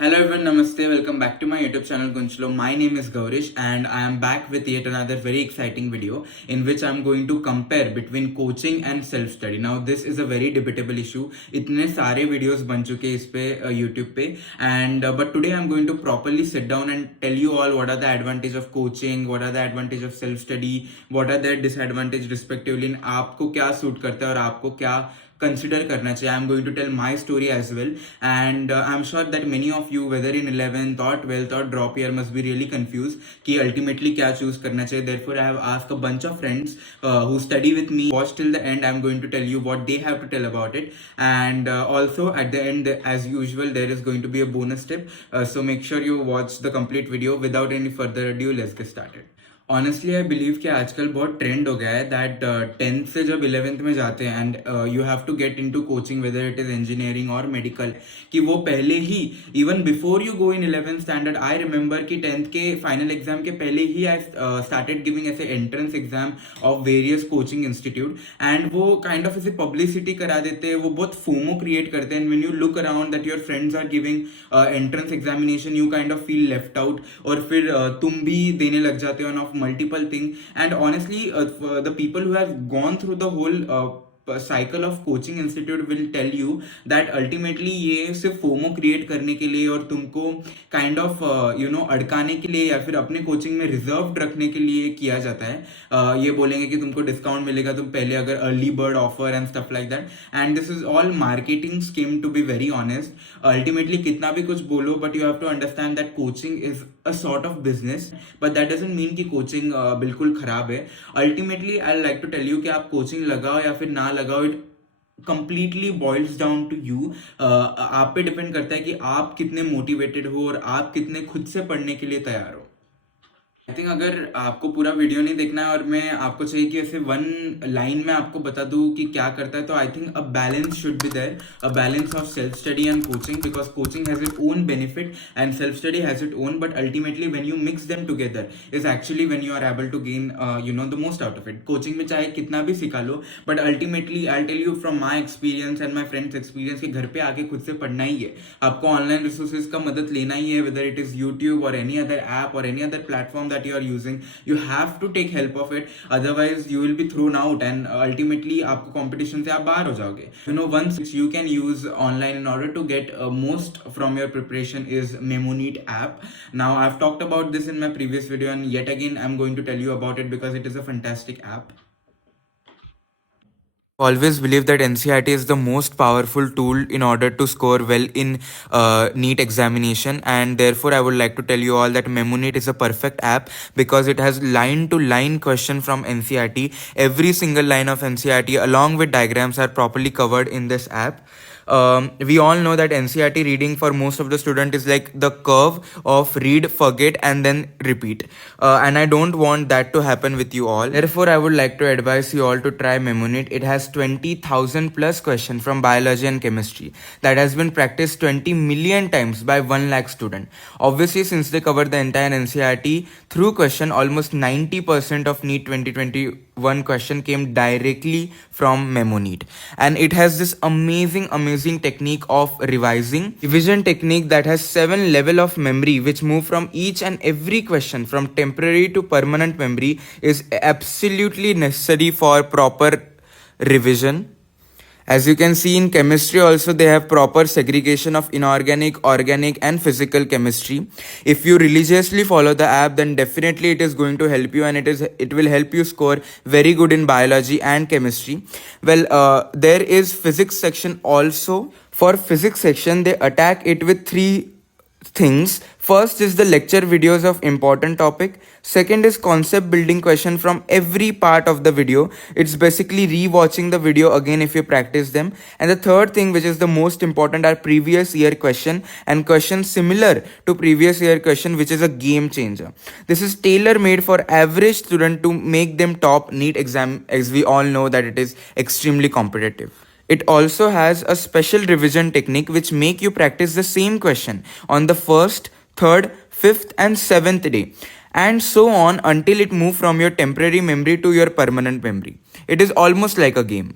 Hello everyone, Namaste. Welcome back to my YouTube channel Kunchlo. My name is Gaurish and I am back with yet another very exciting video in which I am going to compare between coaching and self-study. Now this is a very debatable issue. इतने सारे videos बन चुके हैं इस पे YouTube पे and but today I am going to properly sit down and tell you all what are the advantage of coaching, what are the advantage of self-study, what are their disadvantage respectively, आपको क्या suit करता है और आपको क्या consider करना चाहिए. I am going to tell my story as well and I am sure that many of you whether in 11th और 12th और drop year must be really confuse कि अल्टीमेटली क्या चूज करना चाहिए. Therefore I have asked a bunch of friends who study with me, watch till the end. I'm going to tell you what they have to tell about it, and also at the end as usual there is going to be a bonus tip, so make sure you watch the complete video. Without any further ado, let's get started. Honestly I believe कि आजकल बहुत ट्रेंड हो गया है that 10th से जब 11th में जाते हैं and you have to get into coaching whether it is engineering और मेडिकल, कि वो पहले ही even before you go in 11th standard, I remember कि 10th के फाइनल एग्जाम के पहले ही आई स्टार्टेड गिविंग ऐसे entrance exam of various coaching institute and वो काइंड ऑफ ऐसे पब्लिसिटी करा देते हैं, वो बहुत फोमो क्रिएट करते हैं. When you look around that your friends are giving entrance examination, you kind of feel left out और फिर तुम भी देने लग जाते हो of multiple thing. And honestly the people who have gone through the whole cycle of coaching institute will tell you that ultimately ये सिर्फ फोमो क्रिएट करने के लिए और तुमको काइंड ऑफ अड़काने के लिए या फिर अपने कोचिंग में रिजर्व रखने के लिए किया जाता है. ये बोलेंगे कि तुमको डिस्काउंट मिलेगा तुम पहले अगर early bird offer and stuff like that, and this is all marketing scheme to be very honest. Ultimately कितना भी कुछ बोलो but you have to understand that coaching is a sort of business, but that doesn't mean कि coaching बिल्कुल खराब है. Ultimately I like to tell you कि आप कोचिंग लगाओ या फिर ना लगाओ, it completely boils down to you. आप पे डिपेंड करता है कि आप कितने मोटिवेटेड हो और आप कितने खुद से पढ़ने के लिए तैयार हो. आई थिंक अगर आपको पूरा वीडियो नहीं देखना है और मैं आपको चाहिए कि ऐसे वन लाइन में आपको बता दूं कि क्या करता है, तो I think a balance should be there, a balance of self study and coaching, because coaching has it own benefit and self study has it own, but ultimately when you mix them together is actually when you are able to gain the most out of it. Coaching में चाहे कितना भी सिखा लो but ultimately I tell you from my experience and my friends experience कि घर पे आके खुद से पढ़ना ही है, आपको ऑनलाइन रिसोर्सेज का मदद लेना ही है, वेदर इट इज यूट्यूब और एनी अदर ऐप और any other platform that you are using. You have to take help of it, otherwise you will be thrown out and ultimately आपको competition से आप बाहर हो जाओगे. Once you can use online in order to get most from your preparation is Memoneat app. Now I've talked about this in my previous video and yet again I'm going to tell you about it because it is a fantastic app. Always believe that NCERT is the most powerful tool in order to score well in NEET examination, and therefore I would like to tell you all that Memoneat is a perfect app because it has line to line question from NCERT. Every single line of NCERT along with diagrams are properly covered in this app. We all know that NCERT reading for most of the student is like the curve of read, forget and then repeat, and I don't want that to happen with you all. Therefore I would like to advise you all to try Memoneat. It has 20,000 plus questions from biology and chemistry that has been practiced 20 million times by 1 lakh student. Obviously since they cover the entire NCERT through question, almost 90% of NEET 2021 question came directly from Memoneat, and it has this amazing technique of revision technique that has 7 level of memory which move from each and every question from temporary to permanent memory, is absolutely necessary for proper revision. As you can see in chemistry also they have proper segregation of inorganic, organic and physical chemistry. If you religiously follow the app then definitely it is going to help you, and it will help you score very good in biology and chemistry. Well, there is physics section also. For physics section they attack it with 3 things. First is the lecture videos of important topic. Second is concept building question from every part of the video. It's basically re-watching the video again if you practice them. And the third thing, which is the most important, are previous year question and questions similar to previous year question, which is a game changer. This is tailor made for average student to make them top NEET exam, as we all know that it is extremely competitive. It also has a special revision technique which make you practice the same question on the 1st, 3rd, 5th and 7th day, and so on until it move from your temporary memory to your permanent memory. It is almost like a game.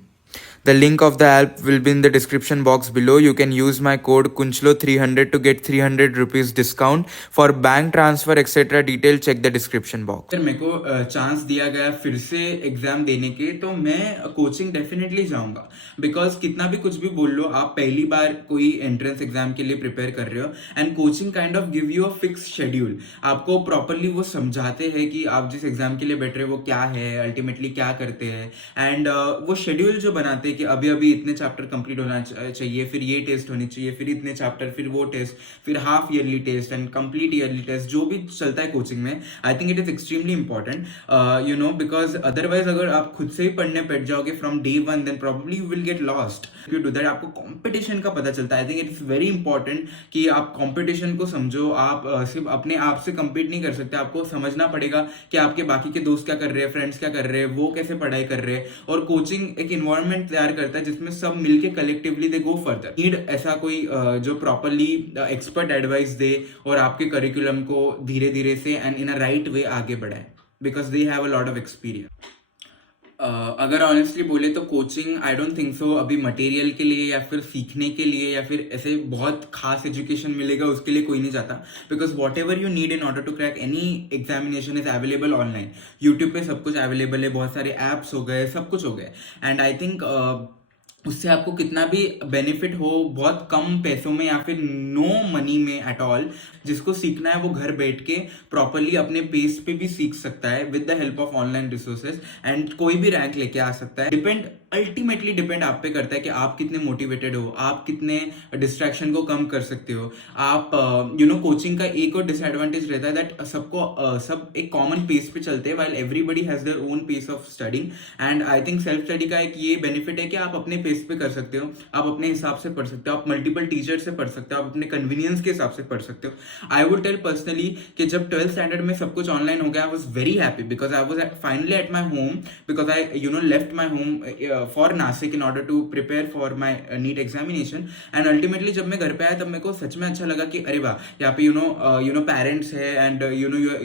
The link of the app will be in the description box below. You can use my code kunchlo300 to get 300 rupees discount for bank transfer etc. Detail check the description box. अगर मेरे को चांस दिया गया फिर से एग्जाम देने के तो मैं कोचिंग डेफिनेटली जाऊंगा बिकॉज कितना भी कुछ भी बोल लो आप पहली बार कोई एंट्रेंस एग्जाम के लिए प्रिपेयर कर रहे हो and coaching kind of give you a fix schedule. आपको प्रॉपरली वो समझाते हैं कि आप जिस एग्जाम के लिए बैठ रहे हो वो क्या है अल्टीमेटली क्या करते हैं एंड वो शेड्यूल जो बनाते हैं कि अभी अभी इतने चैप्टर कंप्लीट होना चाहिए फिर ये टेस्ट होनी चाहिए फिर इतने चैप्टर फिर वो टेस्ट फिर half yearly test and complete yearly test जो भी चलता है कोचिंग में I think it is extremely important because otherwise अगर आप खुद से ही पढ़ने बैठ जाओगे from day one then probably you will get lost. You do that आपको कॉम्पिटिशन का पता चलता है. I think it is very important कि आप कॉम्पिटिशन को समझो. आप सिर्फ अपने आप से compete नहीं कर सकते. आपको समझना पड़ेगा कि आपके बाकी के दोस्त क्या कर रहे हैं फ्रेंड्स क्या कर रहे हैं वो कैसे पढ़ाई कर रहे हैं और कोचिंग एक इन्वायरमेंट तैयार करता है जिसमें सब मिलके कलेक्टिवली दे गो फर्दर. नीड ऐसा कोई जो प्रॉपरली एक्सपर्ट एडवाइस दे और आपके करिकुलम को धीरे धीरे से and in a right way आगे बढ़ाए because they have a lot of experience. अगर ऑनेस्टली बोले तो coaching I don't think so अभी मटेरियल के लिए या फिर सीखने के लिए या फिर ऐसे बहुत खास एजुकेशन मिलेगा उसके लिए कोई नहीं जाता because whatever you need in order to crack any examination is available online. YouTube पे सब कुछ अवेलेबल है. बहुत सारे ऐप्स हो गए सब कुछ हो गए एंड आई थिंक उससे आपको कितना भी बेनिफिट हो बहुत कम पैसों में या फिर नो मनी में एट ऑल जिसको सीखना है वो घर बैठ के प्रॉपरली अपने पेस पे भी सीख सकता है with the help of online resources and कोई भी रैंक लेके आ सकता है. अल्टीमेटली डिपेंड आप पे करता है कि आप कितने मोटिवेटेड हो आप कितने डिस्ट्रैक्शन को कम कर सकते हो. आप कोचिंग का एक और डिसएडवांटेज रहता है दैट सबको सब एक कॉमन पेस पे चलते हैं while everybody has their own pace of studying and I think self study का एक ये बेनिफिट है कि आप अपने पेस पे कर सकते हो. आप अपने हिसाब से पढ़ सकते हो. आप मल्टीपल टीचर से पढ़ सकते हो. आप अपने कन्वीनियंस के हिसाब से पढ़ सकते हो. आई वुड टेल पर्सनली कि जब 12th स्टैंडर्ड में सब कुछ ऑनलाइन हो गया I was very happy because I was finally at my home because I left my home for Nasik in order to prepare for my NEET examination and ultimately जब मैं घर पे आया तब मेरे को सच में अच्छा लगा कि अरे वाह यहाँ पे पेरेंट्स है and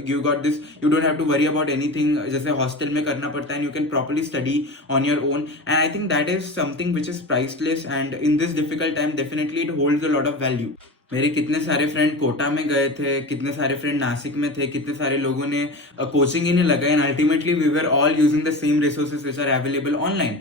you got this you don't have to worry about anything जैसे हॉस्टल में करना पड़ता है and you can properly study on your own and I think that is something which is priceless and in this difficult time definitely it holds a lot of value. मेरे कितने सारे फ्रेंड कोटा में गए थे कितने सारे फ्रेंड नासिक में थे कितने सारे लोगों ने कोचिंग ही नहीं लगाई and ultimately we were all using the same resources which are available online.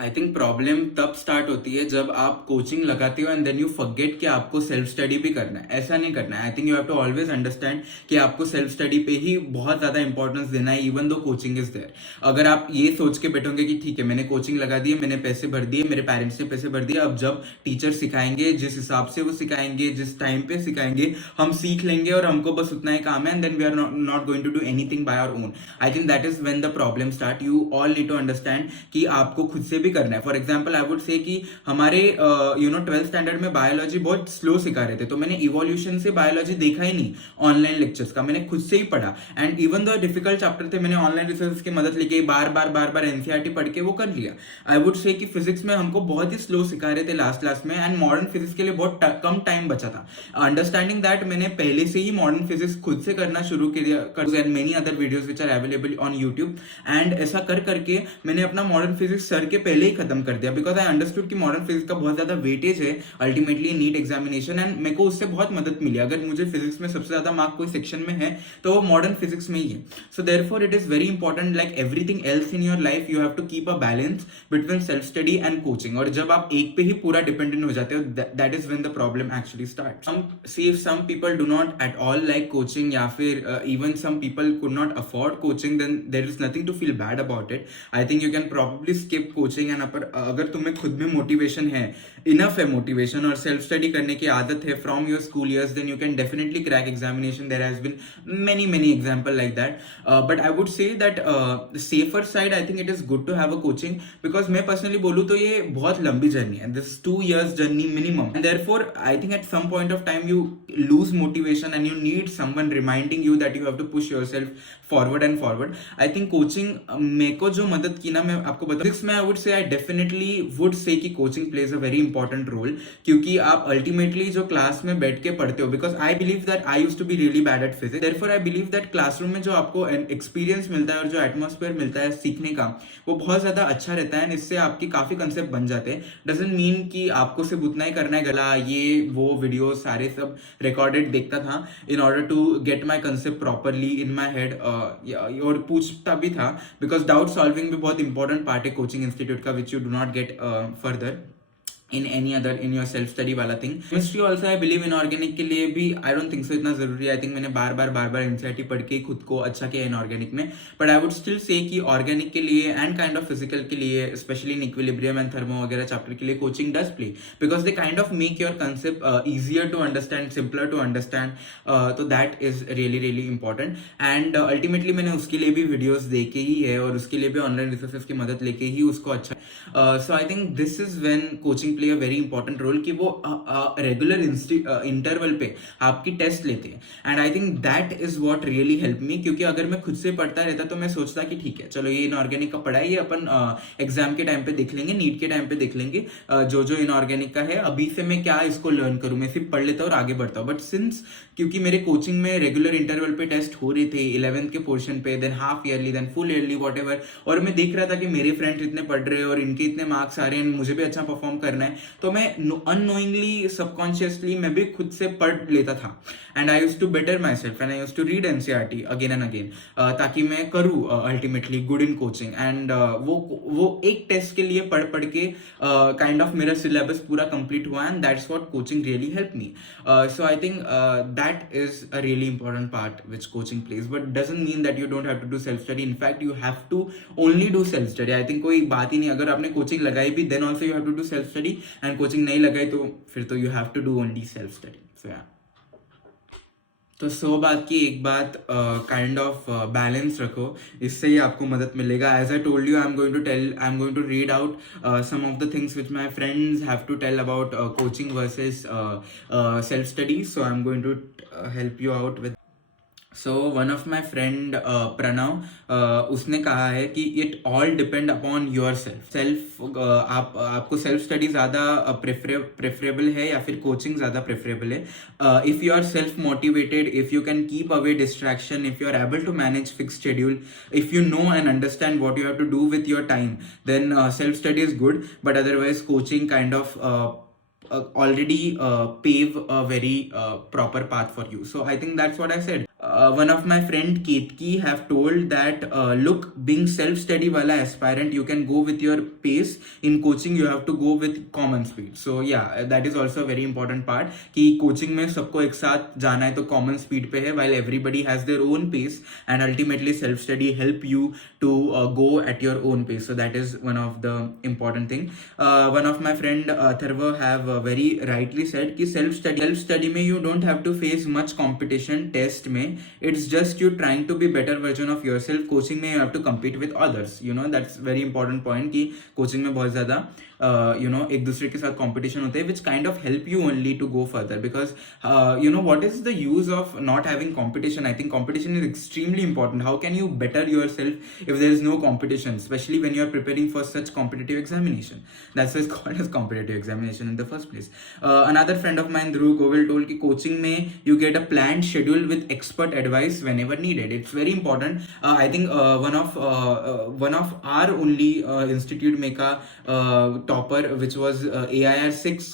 I think problem तब स्टार्ट होती है जब आप कोचिंग लगाते हो एंड देन यू फॉरगेट कि आपको सेल्फ स्टडी भी करना है. ऐसा नहीं करना है. I think you have to always understand कि आपको सेल्फ स्टडी पे ही बहुत ज्यादा इंपॉर्टेंस देना है even though coaching is there. अगर आप ये सोच के बैठोगे कि ठीक है मैंने कोचिंग लगा दी है मैंने पैसे भर दिए मेरे पेरेंट्स ने पैसे भर दिए अब जब टीचर सिखाएंगे जिस हिसाब से वो सिखाएंगे जिस टाइम पे सिखाएंगे हम सीख लेंगे और हमको बस उतना ही काम है and then we are not going to do anything by our own. I think that is when the problem start. You all need to understand कि आपको खुद से भी करना है. For example I would say कि हमारे 12th स्टैंडर्ड में बायोलॉजी बहुत स्लो सिखा रहे थे तो मैंने इवोल्यूशन से बायोलॉजी देखा ही नहीं ऑनलाइन लेक्चर्स का. मैंने खुद से ही पढ़ा and even though difficult chapter थे मैंने ऑनलाइन रिसोर्सेज की मदद लेके बार बार एनसीईआरटी पढ़ के वो कर लिया. आई वुड से कि फिजिक्स में हमको बहुत ही स्लो सिखा रहे थे लास्ट क्लास में एंड मॉडर्न फिजिक्स के लिए बहुत कम टाइम बचा था. अंडरस्टैंडिंग दैट मैंने पहले से ही मॉडर्न फिजिक्स खुद से करना शुरू किया and many other videos which are available on YouTube and ऐसा कर करके मैंने अपना मॉडर्न फिजिक्स सर के पहले ही खत्म कर दिया बिकॉज आई अंडरस्टूड कि मॉडर्न फिजिक्स का बहुत ज्यादा वेटेज है अल्टीमेटली नीट एग्जामिनेशन एंड मेरे को उससे बहुत मदद मिली. अगर मुझे फिजिक्स में सबसे ज्यादा मार्क कोई सेक्शन में है तो वो मॉडर्न फिजिक्स में ही है. So therefore it is very important like everything else in your life you have to keep a balance between self study and coaching. और जब आप एक पे ही पूरा डिपेंडेंट हो जाते हो that is when the problem actually starts. Some people do not at all like coaching या फिर even some people could not afford coaching then there is nothing to feel bad about it. I think you can probably skip coaching and अगर तुम्हें खुद में मोटिवेशन है इनफ है मोटिवेशन और self study करने की आदत है from your school years then you can definitely crack examination. There has been many example like that but I would say that safer side I think it is good to have a coaching because मैं personally बोलूँ तो ये बहुत लंबी जर्नी है. this 2 years journey minimum and therefore I think at some point of time you lose motivation and you need someone reminding you that you have to push yourself forward and forward. I think coaching मेरे को जो मदद की ना मैं आपको बता फिजिक्स में I would say से आई डेफिनेटली वुड से कि coaching plays a very important role, क्योंकि आप अल्टीमेटली जो क्लास में बैठ के पढ़ते हो, because I believe that I use to be really bad at physics, therefore I believe that classroom में जो आपको एक्सपीरियंस मिलता है और जो एटमॉस्फेयर मिलता है सीखने का, वो बहुत ज्यादा अच्छा रहता है। इससे आपकी काफी कंसेप्ट बन जाते हैं। डजंट मीन कि आपको सिर्फ उतना ही करना है, गला ये वो वीडियो सारे सब रिकॉर्डेड देखता था in order to get my concept properly in my head, और पूछता भी था, बिकॉज डाउट सॉल्विंग भी बहुत इंपॉर्टेंट पार्ट है कोचिंग इंस्टीट्यूट का, which you do not get further in any other in your self study वाला thing. Chemistry also I believe inorganic के लिए भी I don't think so इतना जरूरी है। I think मैंने बार बार NCERT पढ़ के खुद को अच्छा किया inorganic में, but I would still say कि organic के लिए and kind of physical के लिए, especially in equilibrium and thermo वगैरह चैप्टर के लिए coaching does play, because they kind of make your concept easier to understand, simpler to understand, so that is really really important. And ultimately मैंने उसके लिए भी videos देखे ही है और उसके लिए भी online resources की मदद लेके ही उसको अच्छा, so I think this is when coaching play a very important role, कि वो रेगुलर इंटरवल पे आपकी टेस्ट लेते हैं। And I think that is what really help me, क्योंकि अगर मैं खुद से पढ़ता रहता तो मैं सोचता कि ठीक है चलो ये इनऑर्गेनिक का पढ़ा है, ये अपन एग्जाम के टाइम पे देख लेंगे, नीट के टाइम पे देख लेंगे, जो इनऑर्गेनिक का है अभी से मैं क्या इसको लर्न करूं, मैं सिर्फ पढ़ लेता हूँ और आगे बढ़ता हूँ। बट सिंस क्योंकि मेरे कोचिंग में रेगुलर इंटरवल पे टेस्ट हो रहे थे 11th के पोर्शन पे, then half yearly, then full yearly, whatever, और मैं देख रहा था कि मेरे फ्रेंड्स इतने पढ़ रहे हैं और इनके इतने मार्क्स आ रहे हैं, मुझे भी अच्छा परफॉर्म करना है, तो मैं अननोइंगली सबकॉन्शियसली मैं भी खुद से पढ़ लेता था। And I used to better myself and I used to read NCERT again and again, ताकि मैं करूँ ultimately good in coaching. And वो एक टेस्ट के लिए पढ़ के काइंड ऑफ मेरा सिलेबस पूरा कंप्लीट हुआ, and that's what coaching really help me. So I think that is a really important part which coaching plays, but doesn't mean that you don't have to do self study. In fact you have to only do self study. I think कोई बात ही नहीं, अगर आपने coaching लगाई भी then also you have to do self study, and coaching नहीं लगाई तो फिर तो you have to do only self study. So yeah, तो 100 बात की एक बात, काइंड ऑफ बैलेंस रखो, इससे ही आपको मदद मिलेगा। As I told you, I am going to read out some of the things which my friends have to tell about coaching versus self study, so I am going to help you out with. So one of my friend Pranav, उसने कहा है कि it all depend upon yourself. आपको self study ज़्यादा preferable है या फिर coaching ज़्यादा प्रेफरेबल है? If you are self motivated, if you can keep away distraction, if you are able to manage fix schedule, if you know and understand what you have to do with your time, then self study is good, but otherwise coaching kind of already pave a very proper path for you. So I think that's what I said. One of my friend Ketki have told that look, being self-study wala aspirant, you can go with your pace. In coaching you have to go with common speed. So yeah, that is also a very important part, कि coaching में सबको एक साथ जाना है तो common speed पे है, while everybody has their own pace, and ultimately self-study help you to go at your own pace. So that is one of the important thing. One of my friend Atharva have very rightly said कि self study में you don't have to face much competition test में, it's just you trying to be better version of yourself. Coaching में you have to compete with others, you know, that's very important point, कि coaching में बहुत ज़्यादा एक दूसरे के साथ competition होते हैं, which kind of help you only to go further, because what is the use of not having competition? I think competition is extremely important. How can you better yourself if there is no competition, especially when you are preparing for such competitive examination? That's why it's called as competitive examination in the first place. Another friend of mine, Dhruv Govil, told कि coaching में you get a planned schedule with expert advice whenever needed. It's very important. I think one of our only institute में का topper, which was AIR 6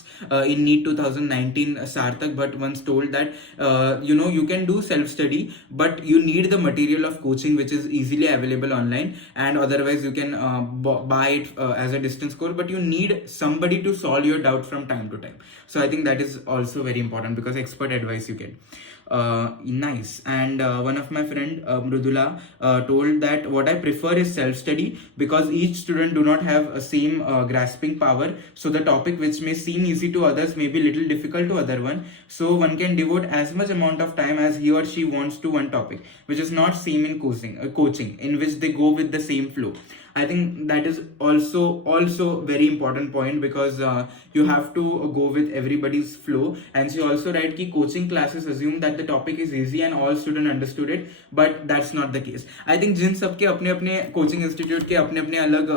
in NEET 2019, Sarthak Bhatt once told that you can do self study, but you need the material of coaching which is easily available online, and otherwise you can buy it as a distance course, but you need somebody to solve your doubt from time to time. So I think that is also very important, because expert advice you get. Nice. And one of my friend Mrudula told that what I prefer is self study, because each student do not have a same grasping power, so the topic which may seem easy to others may be little difficult to other one, so one can devote as much amount of time as he or she wants to one topic, which is not same in coaching in which they go with the same flow. I think that is also very important point, because you have to go with everybody's flow. And she also write कि coaching classes assume that the topic is easy and all students understood it, but that's not the case. I think जिन सबके अपने अपने coaching institute के अपने अपने अलग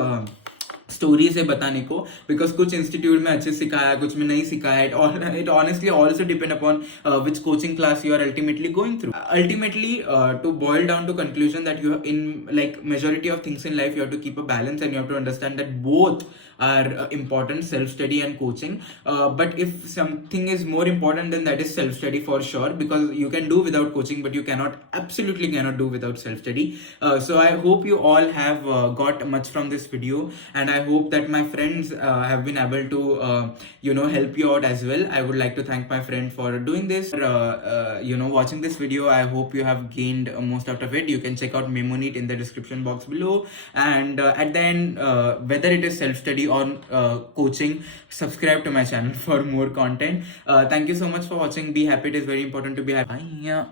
स्टोरी से बताने को, बिकॉज कुछ इंस्टीट्यूट में अच्छे सिखाया, कुछ में नहीं सिखाया. It honestly also depend upon which coaching class you are ultimately going through. Ultimately, to boil down to conclusion, that you in like majority of things in life, you have to keep a balance, and you have to understand that both are important, self study and coaching. But if something is more important, then that is self study for sure, because you can do without coaching, but you absolutely cannot do without self study. So I hope you all have got much from this video, and I hope that my friends have been able to help you out as well. I would like to thank my friend for doing this, watching this video. I hope you have gained most out of it. You can check out Memoneat in the description box below, and at the end, whether it is self study or coaching, subscribe to my channel for more content. Thank you so much for watching. Be happy. It is very important to be happy. Bye.